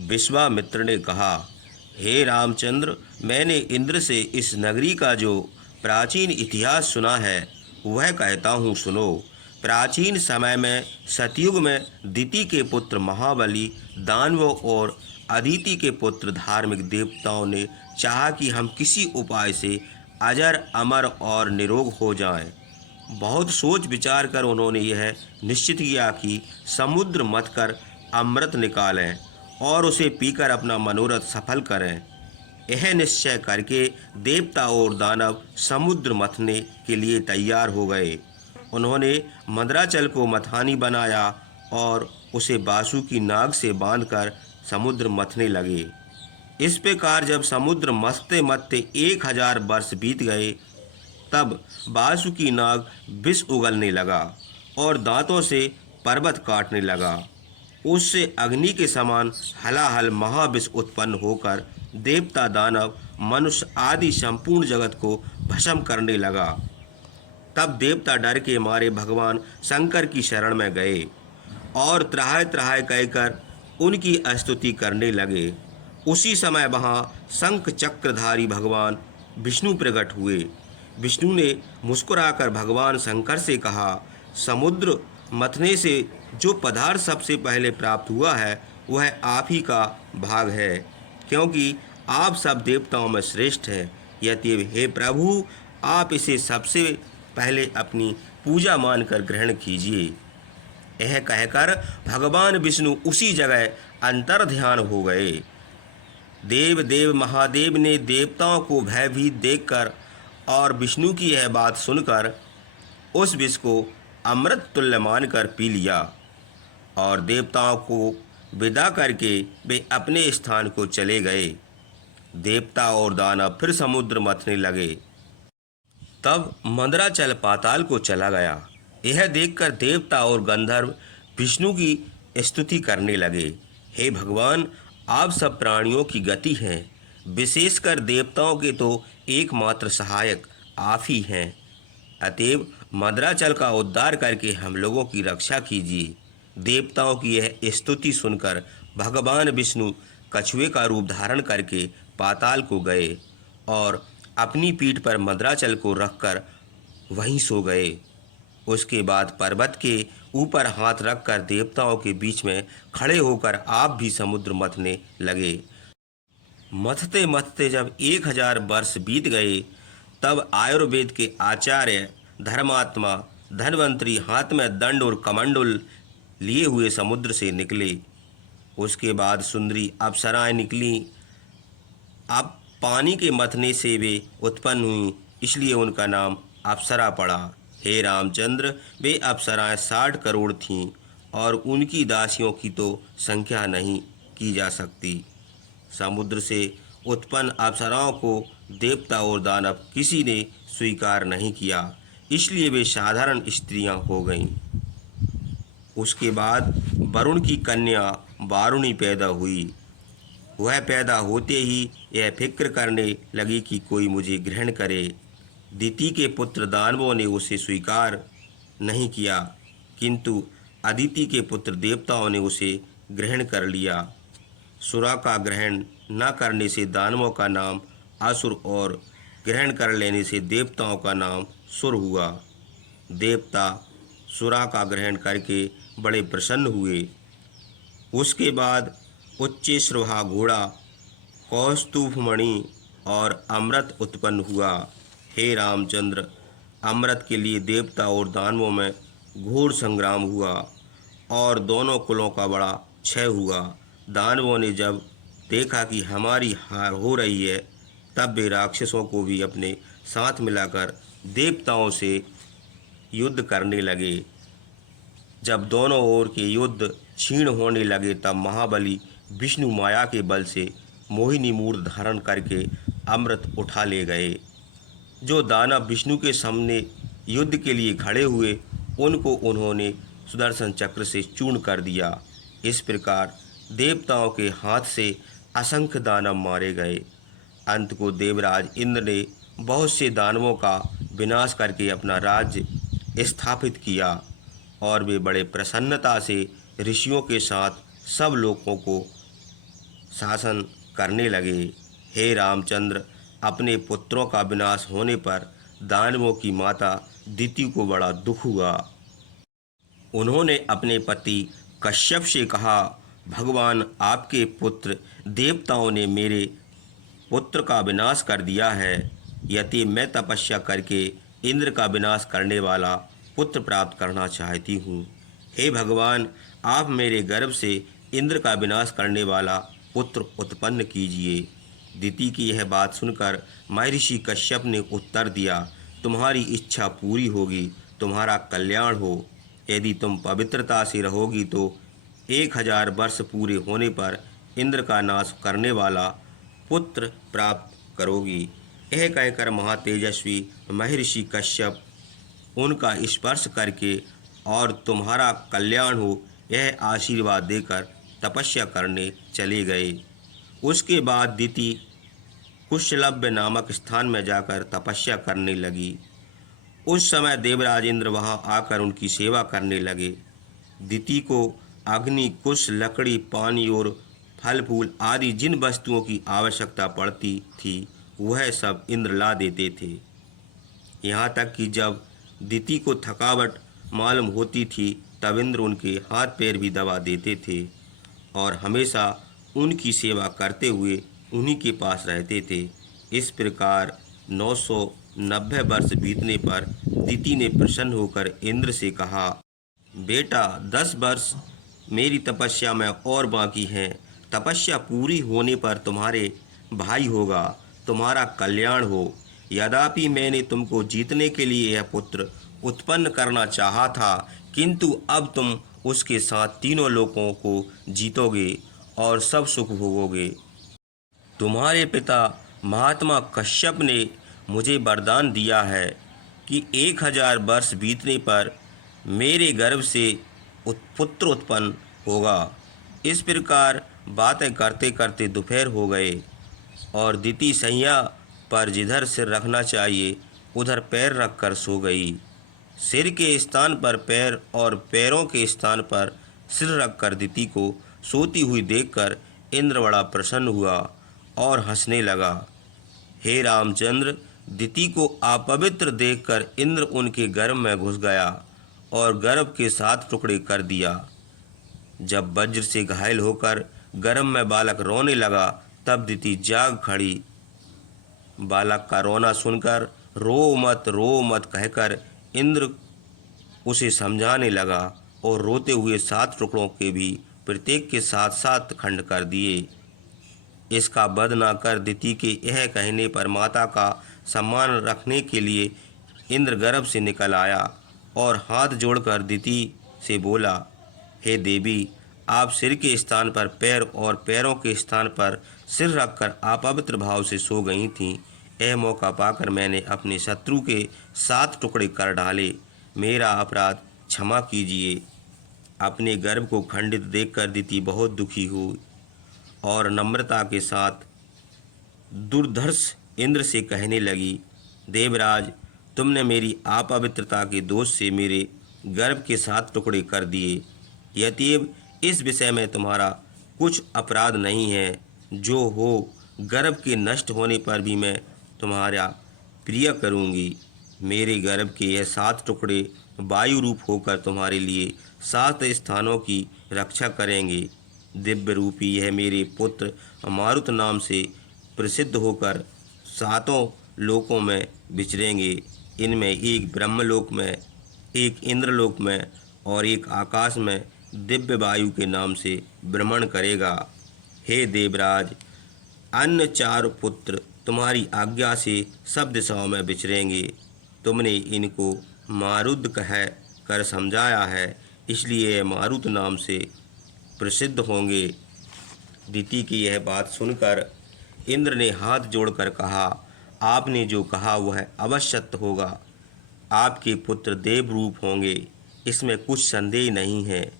विश्वामित्र ने कहा, हे रामचंद्र, मैंने इंद्र से इस नगरी का जो प्राचीन इतिहास सुना है वह कहता हूँ, सुनो। प्राचीन समय में सतयुग में दिति के पुत्र महाबली दानवों और अदिति के पुत्र धार्मिक देवताओं ने चाहा कि हम किसी उपाय से अजर अमर और निरोग हो जाएं। बहुत सोच विचार कर उन्होंने यह निश्चित किया कि समुद्र मथ कर अमृत निकालें और उसे पीकर अपना मनोरथ सफल करें। यह निश्चय करके देवता और दानव समुद्र मथने के लिए तैयार हो गए। उन्होंने मंदराचल को मथानी बनाया और उसे बासु की नाग से बांधकर समुद्र मथने लगे। इस प्रकार जब समुद्र मथते मथते 1000 वर्ष बीत गए, तब बासुकी नाग विष उगलने लगा और दांतों से पर्वत काटने लगा। उससे अग्नि के समान हलाहल महाविष उत्पन्न होकर देवता दानव मनुष्य आदि संपूर्ण जगत को भस्म करने लगा। तब देवता डर के मारे भगवान शंकर की शरण में गए और त्राहि त्राहि कहकर उनकी स्तुति करने लगे। उसी समय वहाँ शंख चक्रधारी भगवान विष्णु प्रकट हुए। विष्णु ने मुस्कुराकर भगवान शंकर से कहा, समुद्र मथने से जो पदार्थ सबसे पहले प्राप्त हुआ है वह आप ही का भाग है, क्योंकि आप सब देवताओं में श्रेष्ठ हैं। यद्यपि हे प्रभु, आप इसे सबसे पहले अपनी पूजा मानकर ग्रहण कीजिए। यह कहकर भगवान विष्णु उसी जगह अंतर ध्यान हो गए। देव देव महादेव ने देवताओं को भयभीत देखकर और विष्णु की यह बात सुनकर उस विष को अमृत तुल्य मानकर पी लिया और देवताओं को विदा करके वे अपने स्थान को चले गए। देवता और दानव फिर समुद्र मथने लगे। तब मंदराचल पाताल को चला गया। यह देखकर देवता और गंधर्व विष्णु की स्तुति करने लगे। हे भगवान, आप सब प्राणियों की गति हैं, विशेषकर देवताओं के तो एकमात्र सहायक आप ही हैं। अतएव मंदराचल का उद्धार करके हम लोगों की रक्षा कीजिए। देवताओं की यह स्तुति सुनकर भगवान विष्णु कछुए का रूप धारण करके पाताल को गए और अपनी पीठ पर मंदराचल को रखकर वहीं सो गए। उसके बाद पर्वत के ऊपर हाथ रखकर देवताओं के बीच में खड़े होकर आप भी समुद्र मथने लगे। मथते मथते जब 1000 वर्ष बीत गए, तब आयुर्वेद के आचार्य धर्मात्मा धन्वंतरी हाथ में दंड और कमंडल लिए हुए समुद्र से निकले। उसके बाद सुंदरी अप्सराएं निकली। अब पानी के मथने से वे उत्पन्न हुई, इसलिए उनका नाम अप्सरा पड़ा। हे रामचंद्र, वे अप्सराएं 60 करोड़ थीं और उनकी दासियों की तो संख्या नहीं की जा सकती। समुद्र से उत्पन्न अप्सराओं को देवता और दानव किसी ने स्वीकार नहीं किया, इसलिए वे साधारण स्त्रियां हो गईं। उसके बाद वरुण की कन्या वारुणी पैदा हुई। वह पैदा होते ही यह फिक्र करने लगी कि कोई मुझे ग्रहण करे। दिति के पुत्र दानवों ने उसे स्वीकार नहीं किया, किंतु अदिति के पुत्र देवताओं ने उसे ग्रहण कर लिया। सुरा का ग्रहण न करने से दानवों का नाम असुर और ग्रहण कर लेने से देवताओं का नाम सुर हुआ। देवता सुरा का ग्रहण करके बड़े प्रसन्न हुए। उसके बाद उच्चैश्रवा घोड़ा, कौस्तुभमणि और अमृत उत्पन्न हुआ। हे रामचंद्र, अमृत के लिए देवता और दानवों में घोर संग्राम हुआ और दोनों कुलों का बड़ा क्षय हुआ। दानवों ने जब देखा कि हमारी हार हो रही है, तब वे राक्षसों को भी अपने साथ मिलाकर देवताओं से युद्ध करने लगे। जब दोनों ओर के युद्ध क्षीण होने लगे, तब महाबली विष्णु माया के बल से मोहिनी मूर्त धारण करके अमृत उठा ले गए। जो दानव विष्णु के सामने युद्ध के लिए खड़े हुए, उनको उन्होंने सुदर्शन चक्र से चूर्ण कर दिया। इस प्रकार देवताओं के हाथ से असंख्य दानव मारे गए। अंत को देवराज इंद्र ने बहुत से दानवों का विनाश करके अपना राज्य स्थापित किया और वे बड़े प्रसन्नता से ऋषियों के साथ सब लोगों को शासन करने लगे। हे रामचंद्र, अपने पुत्रों का विनाश होने पर दानवों की माता दिति को बड़ा दुख हुआ। उन्होंने अपने पति कश्यप से कहा, भगवान, आपके पुत्र देवताओं ने मेरे पुत्र का विनाश कर दिया है। यदि मैं तपस्या करके इंद्र का विनाश करने वाला पुत्र प्राप्त करना चाहती हूँ। हे भगवान, आप मेरे गर्भ से इंद्र का विनाश करने वाला पुत्र उत्पन्न कीजिए। दिति की यह बात सुनकर महर्षि कश्यप ने उत्तर दिया, तुम्हारी इच्छा पूरी होगी, तुम्हारा कल्याण हो। यदि तुम पवित्रता से रहोगी तो 1000 वर्ष पूरे होने पर इंद्र का नाश करने वाला पुत्र प्राप्त करोगी। यह कहकर महातेजस्वी महर्षि कश्यप उनका स्पर्श करके और तुम्हारा कल्याण हो यह आशीर्वाद देकर तपस्या करने चले गए। उसके बाद दिति कुशलभ्य नामक स्थान में जाकर तपस्या करने लगी। उस समय देवराज इंद्र वहां आकर उनकी सेवा करने लगे। दिति को अग्नि, कुश, लकड़ी, पानी और फल फूल आदि जिन वस्तुओं की आवश्यकता पड़ती थी वह सब इंद्र ला देते थे। यहाँ तक कि जब दिति को थकावट मालूम होती थी तब इंद्र उनके हाथ पैर भी दबा देते थे और हमेशा उनकी सेवा करते हुए उन्हीं के पास रहते थे। इस प्रकार 990 वर्ष बीतने पर दिति ने प्रसन्न होकर इंद्र से कहा, बेटा, 10 वर्ष मेरी तपस्या में और बाकी हैं। तपस्या पूरी होने पर तुम्हारे भाई होगा, तुम्हारा कल्याण हो। यद्यपि मैंने तुमको जीतने के लिए यह पुत्र उत्पन्न करना चाहा था, किंतु अब तुम उसके साथ तीनों लोकों को जीतोगे और सब सुख भोगोगे। तुम्हारे पिता महात्मा कश्यप ने मुझे वरदान दिया है कि 1000 वर्ष बीतने पर मेरे गर्भ से पुत्र उत्पन्न होगा। इस प्रकार बातें करते करते दोपहर हो गए और दिति सैया पर जिधर सिर रखना चाहिए उधर पैर रखकर सो गई। सिर के स्थान पर पैर और पैरों के स्थान पर सिर रखकर दिति को सोती हुई देखकर इंद्र बड़ा प्रसन्न हुआ और हंसने लगा। हे रामचंद्र, दिति को अपवित्र देखकर इंद्र उनके गर्भ में घुस गया और गर्भ के 7 टुकड़े कर दिया। जब वज्र से घायल होकर गर्भ में बालक रोने लगा तब दिति जाग खड़ी। बालक का रोना सुनकर रो मत कहकर इंद्र उसे समझाने लगा और रोते हुए 7 टुकड़ों के भी प्रत्येक के 7 खंड कर दिए। इसका वध न कर दिति के यह कहने पर माता का सम्मान रखने के लिए इंद्र गर्भ से निकल आया और हाथ जोड़कर दिति से बोला, हे देवी, आप सिर के स्थान पर पैर और पैरों के स्थान पर सिर रखकर अपवित्र भाव से सो गई थीं। यह मौका पाकर मैंने अपने शत्रु के 7 टुकड़े कर डाले। मेरा अपराध क्षमा कीजिए। अपने गर्भ को खंडित देखकर दिति बहुत दुखी हुई और नम्रता के साथ दुर्धर्ष इंद्र से कहने लगी, देवराज, तुमने मेरी अपवित्रता के दोष से मेरे गर्भ के 7 टुकड़े कर दिए। यद्यपि इस विषय में तुम्हारा कुछ अपराध नहीं है। जो हो, गर्भ के नष्ट होने पर भी मैं तुम्हारा प्रिय करूँगी। मेरे गर्भ के यह 7 टुकड़े वायु रूप होकर तुम्हारे लिए 7 स्थानों की रक्षा करेंगे। दिव्य रूपी यह मेरे पुत्र मारुत नाम से प्रसिद्ध होकर 7 लोकों में विचरेंगे। इनमें एक ब्रह्मलोक में, एक इंद्रलोक में और एक आकाश में दिव्य वायु के नाम से भ्रमण करेगा। हे देवराज, अन्य 4 पुत्र तुम्हारी आज्ञा से सब दिशाओं में विचरेंगे। तुमने इनको मारुत कह कर समझाया है, इसलिए मारुत नाम से प्रसिद्ध होंगे। दिति की यह बात सुनकर इंद्र ने हाथ जोड़कर कहा, आपने जो कहा वह अवश्य होगा। आपके पुत्र देव रूप होंगे, इसमें कुछ संदेह नहीं है।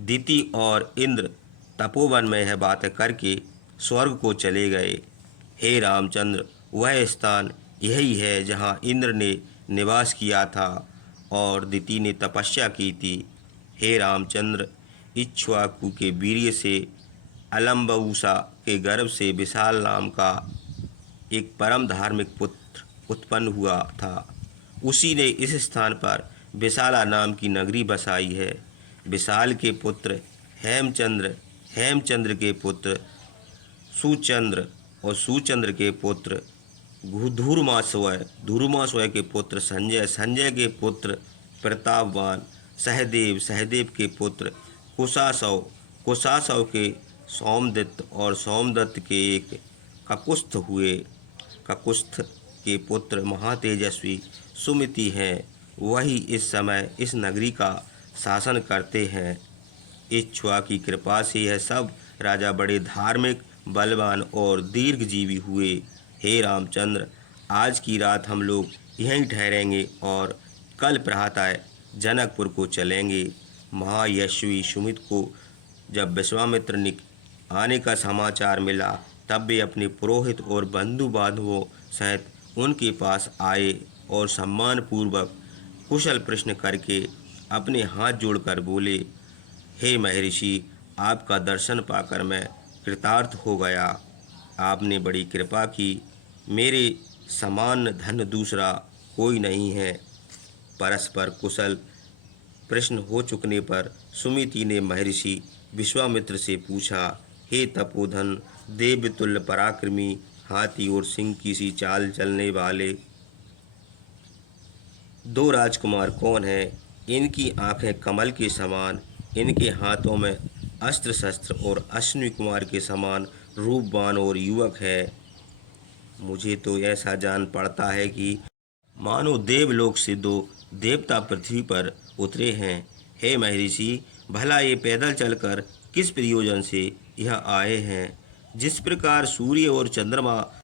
दिति और इंद्र तपोवन में यह बातें करके स्वर्ग को चले गए। हे रामचंद्र, वह स्थान यही है जहाँ इंद्र ने निवास किया था और दिति ने तपस्या की थी। हे रामचंद्र, इक्ष्वाकु के वीर्य से अलम्बऊसा के गर्भ से विशाल नाम का एक परम धार्मिक पुत्र उत्पन्न हुआ था। उसी ने इस स्थान पर विशाला नाम की नगरी बसाई है। विशाल के पुत्र हेमचंद्र, हेमचंद्र के पुत्र सुचंद्र और सुचंद्र के पुत्र धूर्मास्वय, धूर्मास्वय के पुत्र संजय, संजय के पुत्र प्रतापवान, सहदेव, सहदेव के पुत्र कुशासव, कुशासव के सोमदत्त और सोमदत्त के एक ककुस्थ हुए। ककुस्थ के पुत्र महातेजस्वी सुमिति हैं। वही इस समय इस नगरी का शासन करते हैं। इच्छुआ की कृपा से यह सब राजा बड़े धार्मिक, बलवान और दीर्घजीवी हुए। हे रामचंद्र, आज की रात हम लोग यहीं ठहरेंगे और कल प्रातः जनकपुर को चलेंगे। महायशस्वी सुमित को जब विश्वामित्र ने आने का समाचार मिला, तब वे अपने पुरोहित और बंधु बांधवों सहित उनके पास आए और सम्मानपूर्वक कुशल प्रश्न करके अपने हाथ जोड़कर बोले, हे महर्षि, आपका दर्शन पाकर मैं कृतार्थ हो गया। आपने बड़ी कृपा की। मेरे समान धन दूसरा कोई नहीं है। परस्पर कुशल प्रश्न हो चुकने पर सुमिति ने महर्षि विश्वामित्र से पूछा, हे तपोधन, देवतुल्य पराक्रमी, हाथी और सिंह की सी चाल चलने वाले दो राजकुमार कौन हैं? इनकी आंखें कमल के समान, इनके हाथों में अस्त्र शस्त्र और अश्विनी कुमार के समान रूपवान और युवक है। मुझे तो ऐसा जान पड़ता है कि मानो देवलोक से दो देवता पृथ्वी पर उतरे हैं। हे महर्षि, भला ये पैदल चलकर किस प्रयोजन से यह आए हैं? जिस प्रकार सूर्य और चंद्रमा